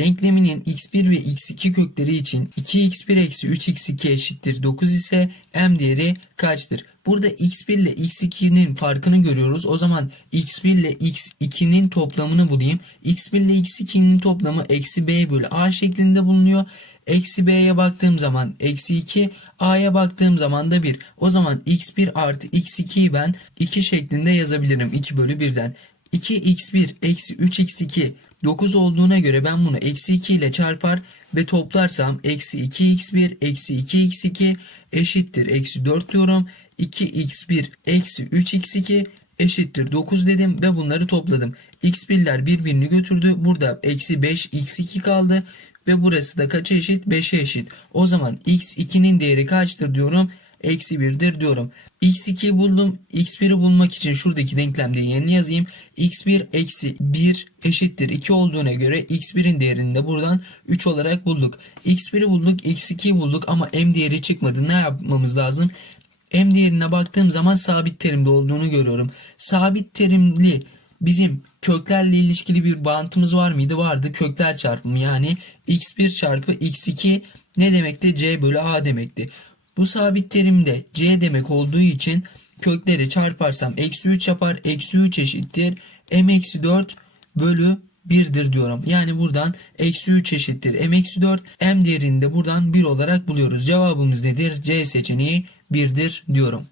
Denkleminin x1 ve x2 kökleri için 2x1 eksi 3x2 eşittir 9 ise m değeri kaçtır? Burada x1 ile x2'nin farkını görüyoruz. O zaman x1 ile x2'nin toplamını bulayım. x1 ile x2'nin toplamı eksi b bölü a şeklinde bulunuyor. Eksi b'ye baktığım zaman eksi 2, a'ya baktığım zaman da 1. O zaman x1 artı x2'yi ben 2 şeklinde yazabilirim 2 bölü 1'den. 2x1 eksi 3x2 9 olduğuna göre ben bunu eksi 2 ile çarpar ve toplarsam eksi 2x1 eksi 2x2 eşittir eksi 4 diyorum. 2x1 eksi 3x2 eşittir 9 dedim ve bunları topladım. x1'ler birbirini götürdü. Burada eksi 5x2 kaldı ve burası da kaça eşit? 5'e eşit. O zaman x2'nin değeri kaçtır diyorum? Eksi 1'dir diyorum. x2'yi buldum. x1'i bulmak için şuradaki denklemde yerini yazayım. x1 eksi 1 eşittir 2 olduğuna göre x1'in değerini de buradan 3 olarak bulduk. x1'i bulduk, x2'yi bulduk ama m değeri çıkmadı. Ne yapmamız lazım? M değerine baktığım zaman sabit terimde olduğunu görüyorum. Sabit terimli bizim köklerle ilişkili bir bağıntımız var mıydı? Vardı. Kökler çarpımı yani x1 çarpı x2 ne demekti? c bölü a demekti. Bu sabit terimde c demek olduğu için kökleri çarparsam eksi 3 yapar. Eksi 3 eşittir. m eksi 4 bölü 1'dir diyorum. Yani buradan eksi 3 eşittir m eksi 4. m değerini de buradan 1 olarak buluyoruz. Cevabımız nedir? C seçeneği 1'dir diyorum.